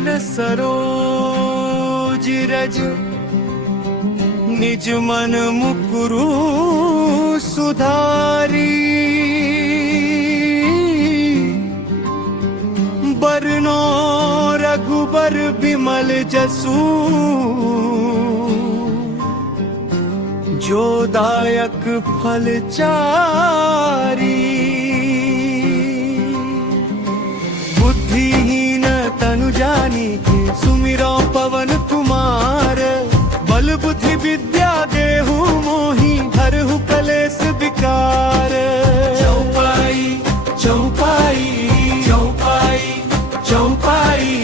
चरण सरोज रज निज मन मुकुरु सुधारी बरनो रघुबर बिमल जसु जो दायक फल चारी बुद्धिहीन तनु जानिके सुमिरो पवन कुमार बल बुद्धि विद्या देहु मोहि हरहु कलेश विकार चौपाई चौपाई चौपाई चौपाई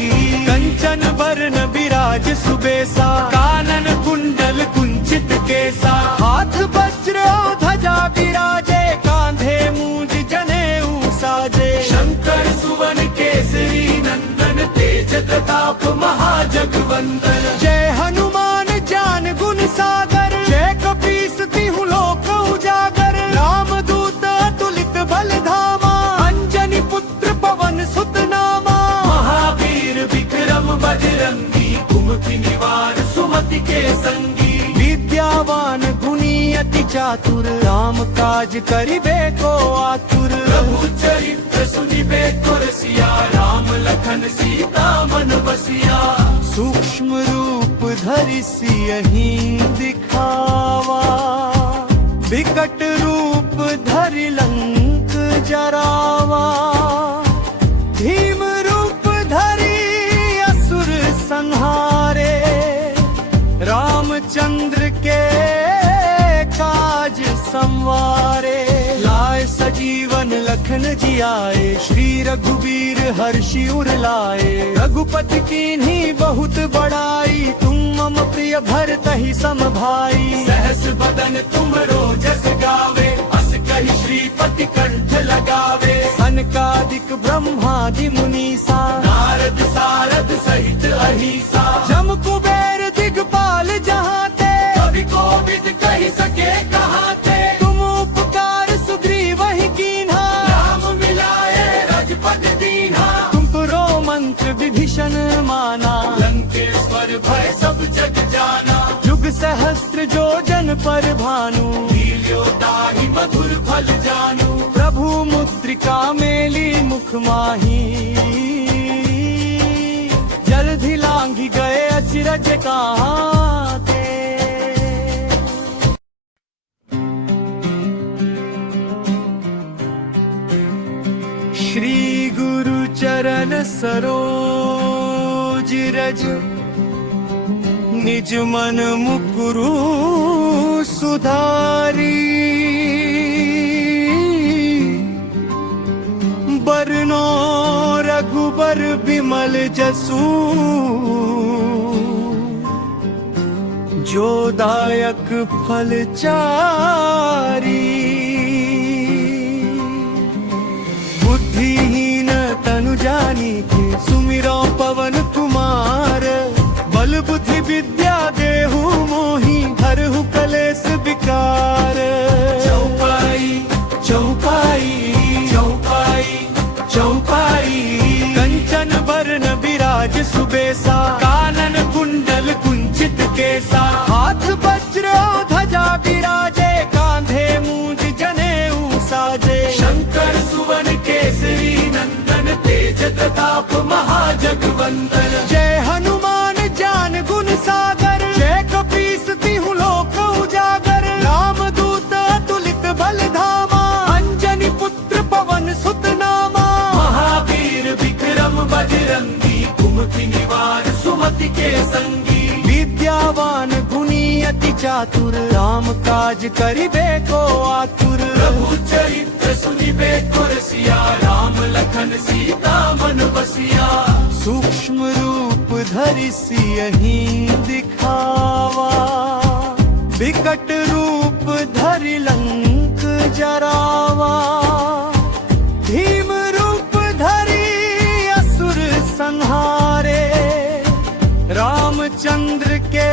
कंचन बरन विराज सुबेसा कानन कुंडल कुंचित केसा हाथ वज्र ध्वजा विराजे कांधे मूंज जनेऊ साजे शंकर सुवन केसरी नंदन तेज प्रताप महाजगवंदन जय हनुमान ज्ञान गुण सागर जय कपीस तिहु लोक उजागर रामदूत अतुलित बल धामा अंजनी पुत्र पवन सुत नामा महावीर विक्रम बजरंगी कुमति निवार सुमति के संगी विद्यावान गुणी अति चातुर राम काज करिबे को आतुर प्रभु चरित्र सुनिबे को रसिया राम लखन सीता मन बसिया सूक्ष्म रूप धरि सियहि दिखावा विकट रूप धरि लंक जरावा भीम रूप धरि असुर संहारे रामचंद्र के काज संवारे लाए सजीवन लखन जियाए श्री रघुवीर हर्षि उर लाए रघुपति कीन्ही बहुत बड़ाई तुम मम प्रिय भरतहि सम भाई सहस बदन तुम रोजस गावे अस कहि श्रीपति कंठ लगावे सनकादिक ब्रह्मादि मुनीसा नारद सारद सहित अहिसा जम कुबेर दिगपाल जहाते कवि कोविद कहि सके कहाते तुम उपकार सुग्रीवहि कीन्हा राम मिलाए रजपद दीन्हा तुमको मंत्र विभीषण माना लंकेश्वर भय सब जग जाना जुग सहस्त्र जो जन पर भानु लील्यो ताहि मधुर फल जानू प्रभु मुद्रिका मेली मुख माही जलधि लांघि गए अचरज कहाते श्री गुरु चरण सरोज रज निज मन मुकुरु सुधारी बरनो रघुबर बिमल जसु जो दायक फल चारी बुद्धिहीन तनु जानिके सुमिरो पवन कुमार बल बुद्धि विद्या देहु मोहि हरहु कलेश विकार चौपाई चौपाई चौपाई चौपाई कंचन बरन विराज सुबेसा कानन कुंडल कुंचित केसा हाथ वज्र ध्वजा विराजे कांधे मूंज जनेऊ साजे शंकर सुवन केसरी नंदन तेज प्रताप महाजगवंदन जय हनुमान ज्ञान गुण सागर जय कपीस तिहु लोक उजागर रामदूत अतुलित बल धामा अंजनी पुत्र पवन सुत नामा महावीर विक्रम बजरंगी कुमति निवार सुमति के संगी विद्यावान गुणी अति चातुर राम काज करिबे को आतुर प्रभु चरित्र सुनिबे को रसिया राम लखन सीता मन बसिया सूक्ष्म रूप धरि सियहि दिखावा विकट रूप धरि लंक जरावा भीम रूप धरि असुर संहारे रामचंद्र के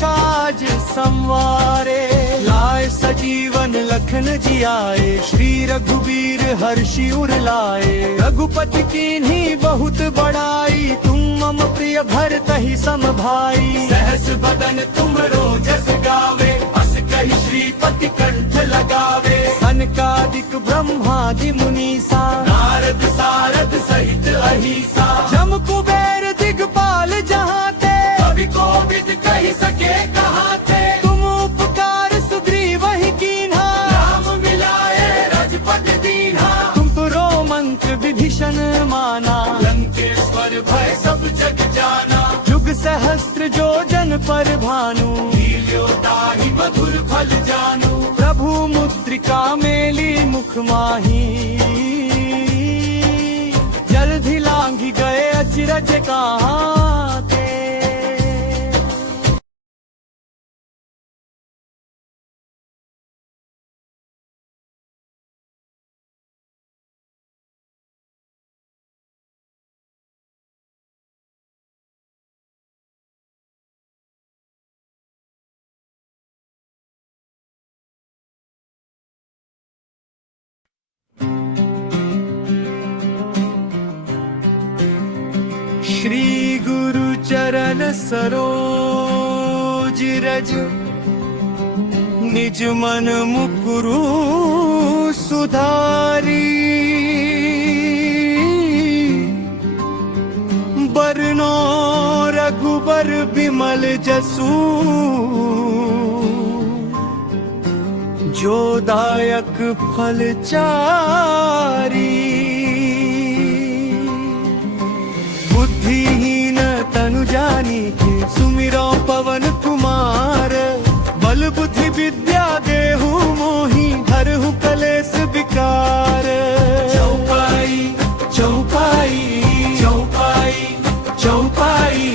काज संवारे लाए सजीवन लखन जी आए, श्री रघुबीर हर्षि उर लाए। रघुपति कीन्ही बहुत बड़ाई, तुम मम प्रिय भरतहि सम भाई। सहस बदन तुम रोजस गावे, अस कहि श्रीपति कंठ लगावे। सनकादिक ब्रह्मादि मुनीसा, नारद सारद सहित अहिसा। जम कुबेर दिगपाल जहाँ ते, कवि कोविद कहि सके कहाँ ते। तुम उपकार सुग्रीव ही कीन्हा, राम मिलाए रजपति दीन्हा। तुम पुरो मंत्र विभीषण माना, लंकेश्वर भय सब जग जाना। जुग सहस्त्र जो जन पर भानु, लील्यो ताहि मधुर फल जानू। प्रभु मुद्रिका मेली मुख माही, जल्दी लांघी गए अचरज कहाँ ते। श्री गुरु चरण सरोज रज, निज मन मुकुरु सुधारी। बरनो रघुबर बिमल जसु, जो दायक फल चारी। बुद्धिहीन तनु जानीके, सुमिरो पवन कुमार। बल बुद्धि विद्या देहु मोहि, हरहु कलेस विकार। चौपाई चौपाई चौपाई चौपाई,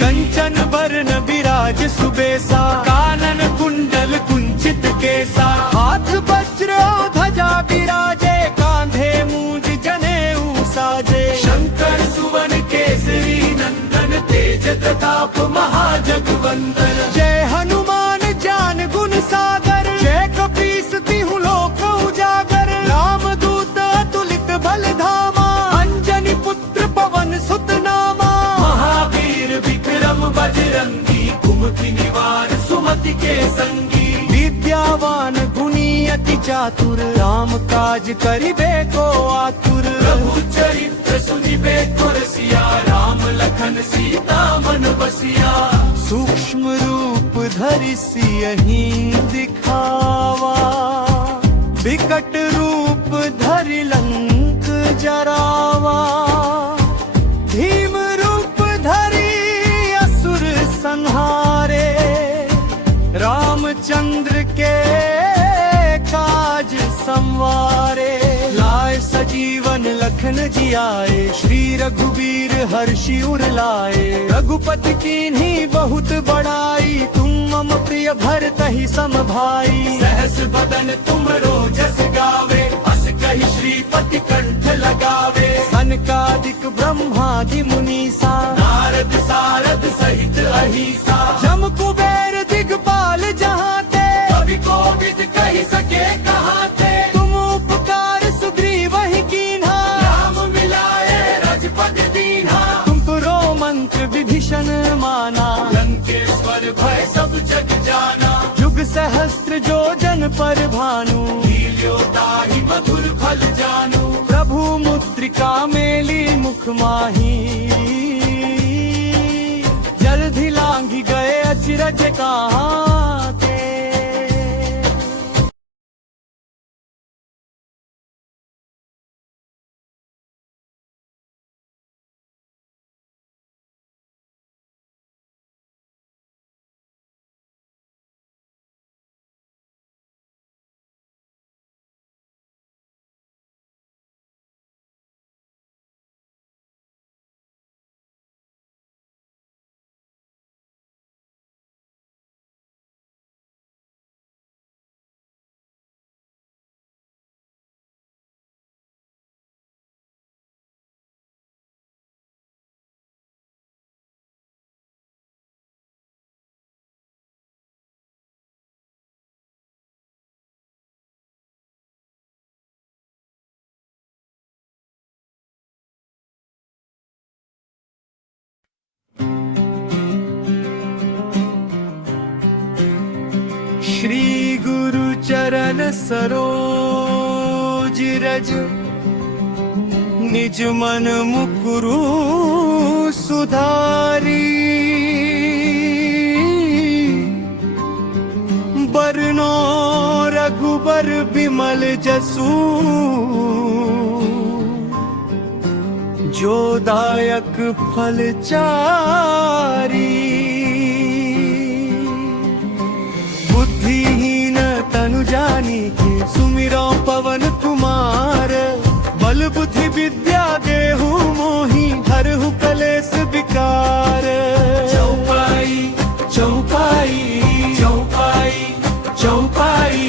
कंचन बरन बिराज सुबेसा। कानन कुंडल कुंचित केसा, हाथ वज्र ध्वजा बिराजे। कांधे मूंज जनेऊ साजे, शंकर सुवन केसरी नंदन। तेज प्रताप महाजगवंदन, जय हनुमान ज्ञान गुण सागर। जय कपीस तिहु लोक उजागर। राम दूत अतुलित बल धामा, अंजनी पुत्र पवन सुत नामा। महावीर विक्रम बजरंगी, कुमति निवार सुमति के संगी। विद्यावान गुणी अति चातुर, राम काज करिबे को आतुर। प्रभु चरित्र सुनिबे को रसिया, राम लखन सीता मन बसिया। सूक्ष्म रूप धरि सियहि दिखावा, विकट रूप धरि लंक जरावा। भीम रूप धरि असुर संहारे, रामचंद्र के काज संवारे। लाए सजीवन लखन जी आए, श्री रघुबीर हर्षि उर लाए। रघुपति कीन्ही बहुत बड़ाई, तुम मम प्रिय भरतहि सम भाई। सहस बदन तुम रोजस गावे, अस कहि श्रीपति कंठ लगावे। सनकादिक ब्रह्मादि मुनीसा, नारद सारद सहित अहिसा। जम कुबेर दिगपाल जहाँ ते, कवि कोविद कहि सके कहाँ ते। तुम उपकार सुग्रीव ही कीन्हा, राम मिलाए रजपति दीन्हा। तुम पुरो मंत्र विभीषण माना, लंकेश्वर भय सब जग जाना। जुग सहस्त्र जो जन पर भानु, लील्यो ताहि मधुर फल जानू। प्रभु मुद्रिका मेली मुख माही, जल्दी लांघी गए अचरज कहाँ ते। चरण सरोज रज निज मन मुकुरु सुधारी बरनो रघुबर बिमल जसु जो दायक फल चारी बुद्धिहीन तनु जानिके सुमिरो पवन कुमार बल बुद्धि विद्या देहु मोहि हरहु कलेस विकार चौपाई चौपाई चौपाई चौपाई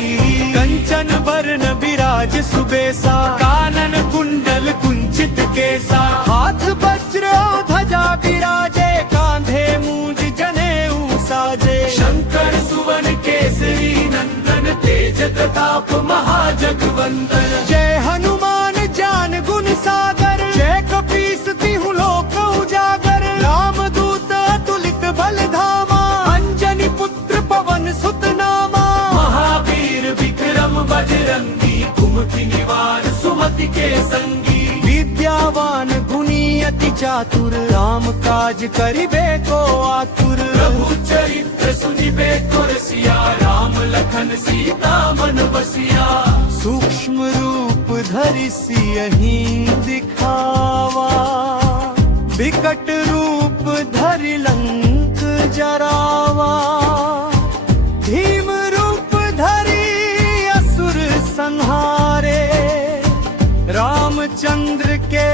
कंचन बरन बिराज सुबेसा कानन कुंडल कुंचित केसा हाथ वज्र ध्वजा बिराजे कांधे मूंज जनेऊ साजे शंकर सुवन केसरी नंदन तेज प्रताप महाजगवंदन जय हनुमान ज्ञान गुण सागर जय कपीस तिहु लोक उजागर राम दूत अतुलित बल धामा अंजनी पुत्र पवन सुत नामा महावीर विक्रम बजरंगी कुमति निवार सुमति के संगी विद्यावान गुणी अति चातुर राम काज करिबे को आतुर प्रभु चरित्र सुनिबे को रसिया राम लखन सीता मन बसिया सूक्ष्म रूप धरि सियहि दिखावा विकट रूप धरि लंक जरावा भीम रूप धरि असुर संहारे रामचंद्र के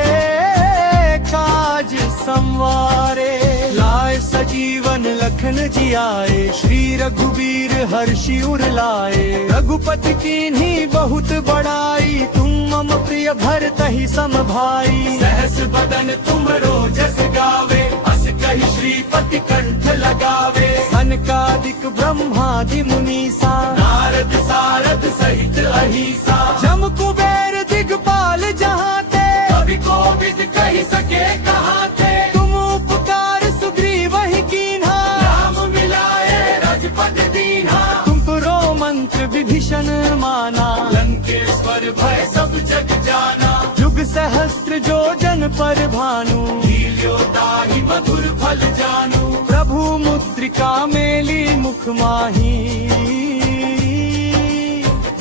काज संवारे लाए सजीवन लखन जियाए श्री रघुबीर हर्षि उर लाए रघुपति कीन्ही बहुत बड़ाई तुम मम प्रिय भरतहि सम भाई सहस बदन तुम रोजस गावे अस कहि श्रीपति कंठ लगावे सनकादिक ब्रह्मादि मुनीसा नारद सारद सहित अहिसा जम कुबेर दिगपाल जहाते कवि कोविद कहि सके कहाते तुम उपकार सुग्रीवहि कीन्हा राम मिलाए रजपद दीन्हा तुम पुरो मंत्र विभीषण माना लंकेश्वर भय सब जग जाना जुग सहस्त्र जो जन पर भानु लील्यो ताहि मधुर फल जानू प्रभु मुद्रिका मेली मुख माही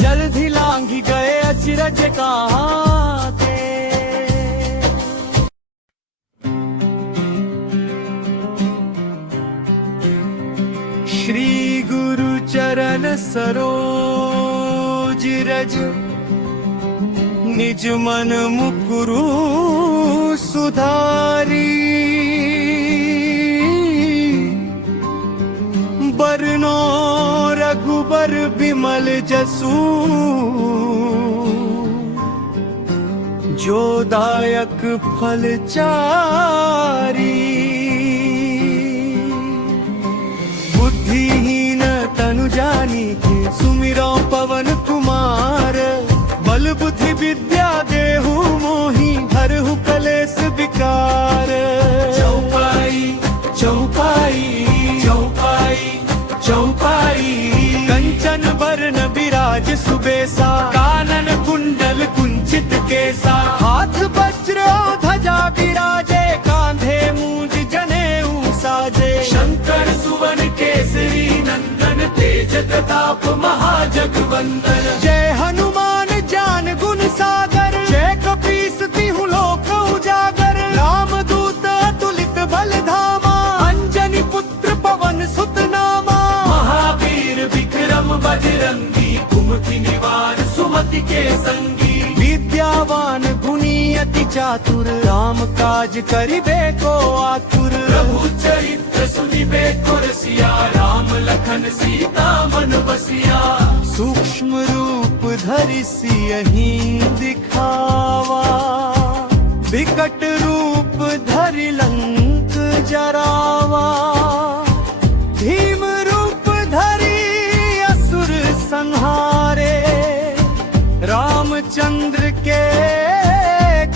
जल्दी लांघी गए अचरज कहाते श्री गुरु चरण सरोज रज निज मन मुकुरु सुधारी बरनो रघुबर बिमल जसु जो दायक फल चारी बुद्धिहीन तनु जानिके सुमिरो पवन कुमार बल बुद्धि विद्या देहु मोहि हरहु कलेस विकार चौपाई चौपाई चौपाई चौपाई कंचन बरन बिराज सुबेसा कानन कुंडल कुंचित केसा हाथ वज्र ध्वजा बिराजे कांधे मूंज जनेऊ साजे शंकर सुवन केसरी नंदन तेज प्रताप महाजगवंदन जय हनुमान ज्ञान गुण सागर जय कपीस तिहु लोक उजागर राम दूत अतुलित बल धामा अंजनी पुत्र पवन सुत नामा महावीर विक्रम बजरंगी कुमति निवार सुमति के संगी विद्यावान गुणी अति चातुर राम काज करिबे को आतुर प्रभु चरित्र सुनिबे को रसिया राम लखन सीता मन बसिया सूक्ष्म रूप धरि सियहि दिखावा विकट रूप धरि लंक जरावा भीम रूप धरि असुर संहारे रामचंद्र के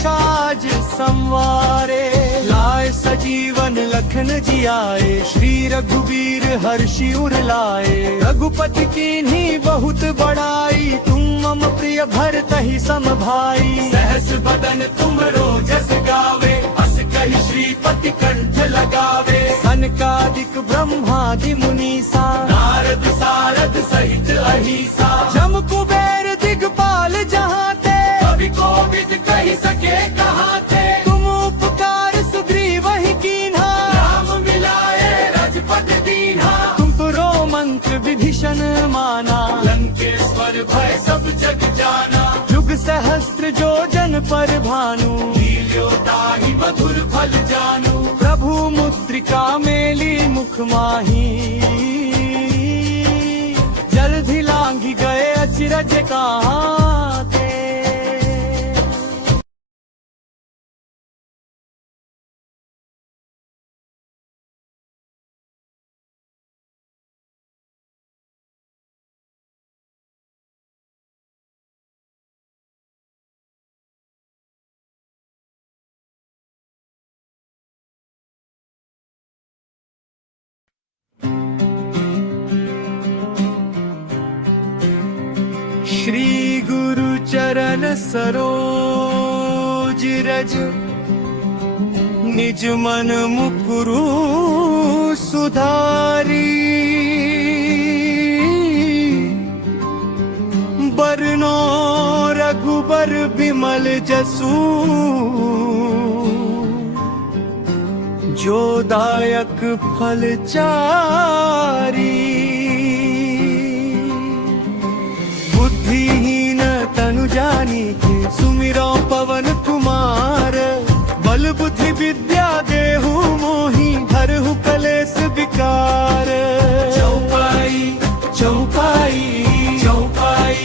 काज संवारे लाए सजीवन लखन लखन जी आए, श्री रघुबीर हर्षि उर लाए। रघुपति कीन्ही बहुत बड़ाई, तुम मम प्रिय भरतहि सम भाई। सहस बदन तुम रोजस गावे, अस कहि श्रीपति कंठ लगावे। सनकादिक ब्रह्मादि मुनीसा, नारद सारद सहित अहिसा। जम कुबेर दिगपाल जहाँ ते, कवि कोविद कहि सके कहाँ थे। तुम उपकार सुग्रीव ही कीन्हा, राम मिलाए रजपत दीन्हा। तुम पुरो मंत्र विभीषण माना, लंकेश्वर भय सब जग जाना। युग सहस्त्र जो जन पर भानु, लील्यो ताहि मधुर फल जानू। प्रभु मुद्रिका मेली मुख माही, जल्दी लांघी गए अचरज कहाँ ते। श्री गुरु चरण सरोज रज, निज मन मुकुरु सुधारी। बरनो रघुबर बिमल जसु, जो दायक फल चारी। बुद्धिहीन तनु जानिके, सुमिरो पवन कुमार। बल बुद्धि विद्या देहु मोहि, हरहु कलेस विकार। चौपाई चौपाई चौपाई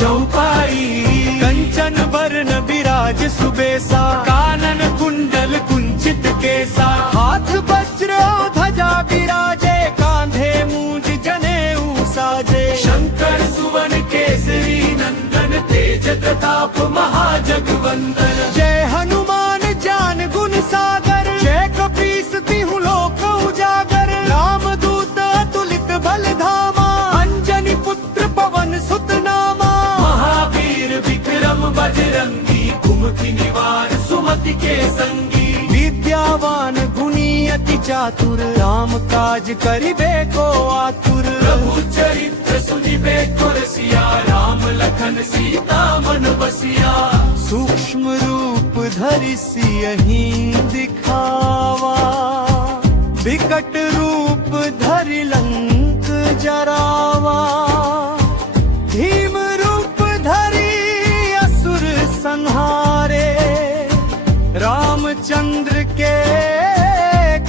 चौपाई, कंचन बरन बिराज सुबेसा। कानन कुंडल कुंचित केसा, हाथ वज्र ध्वजा बिराजे। कांधे मूंज जनेऊ साजे, शंकर सुवन केसरी नंदन। तेज प्रताप महाजगवंदन, जय हनुमान ज्ञान गुण सागर। जय कपीस तिहु लोक उजागर। रामदूत अतुलित बल धामा, अंजनी पुत्र पवन सुत नामा। महावीर विक्रम बजरंगी, कुमति निवार सुमति के संगी। विद्यावान गुणी अति चातुर, राम काज करिबे को आतुर। प्रभु चरित्र सुनिबे को रसिया, राम लखन सीता मन बसिया। सूक्ष्म रूप धरि सियहि दिखावा, विकट रूप धरि लंक जरावा। भीम रूप धरि असुर संहारे, रामचंद्र के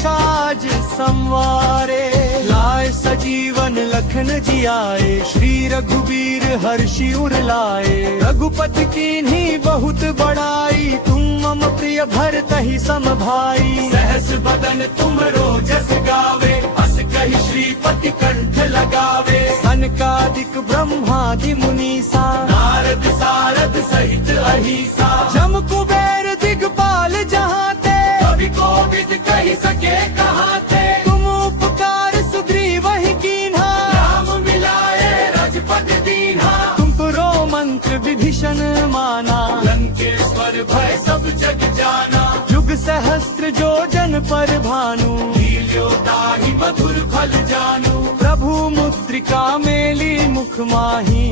काज संवारे। लाए सजीवन लखन जी आए, श्री रघुबीर हर्षि उर लाए। रघुपति कीन्ही बहुत बड़ाई, तुम मम प्रिय भरतहि सम भाई। सहस बदन तुम रोजस गावे, अस कहि श्रीपति कंठ लगावे। सनकादिक ब्रह्मादि मुनीसा, नारद सारद सहित अहिसा। जम कुबेर दिगपाल जहाँ ते, कवि कोविद कहि सके कहाँ थे। तुम उपकार सुग्रीव ही कीन्हा, राम मिलाए रजपत दीन्हा। तुम पुरो मंत्र विभीषण माना, लंकेश्वर भय सब जग जाना। युग सहस्त्र जो जन पर भानु, लील्यो ताहि मधुर फल जानू। प्रभु मुद्रिका मेली मुख माही,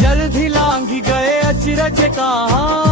जल्दी लांघी गए अचरज कहाँ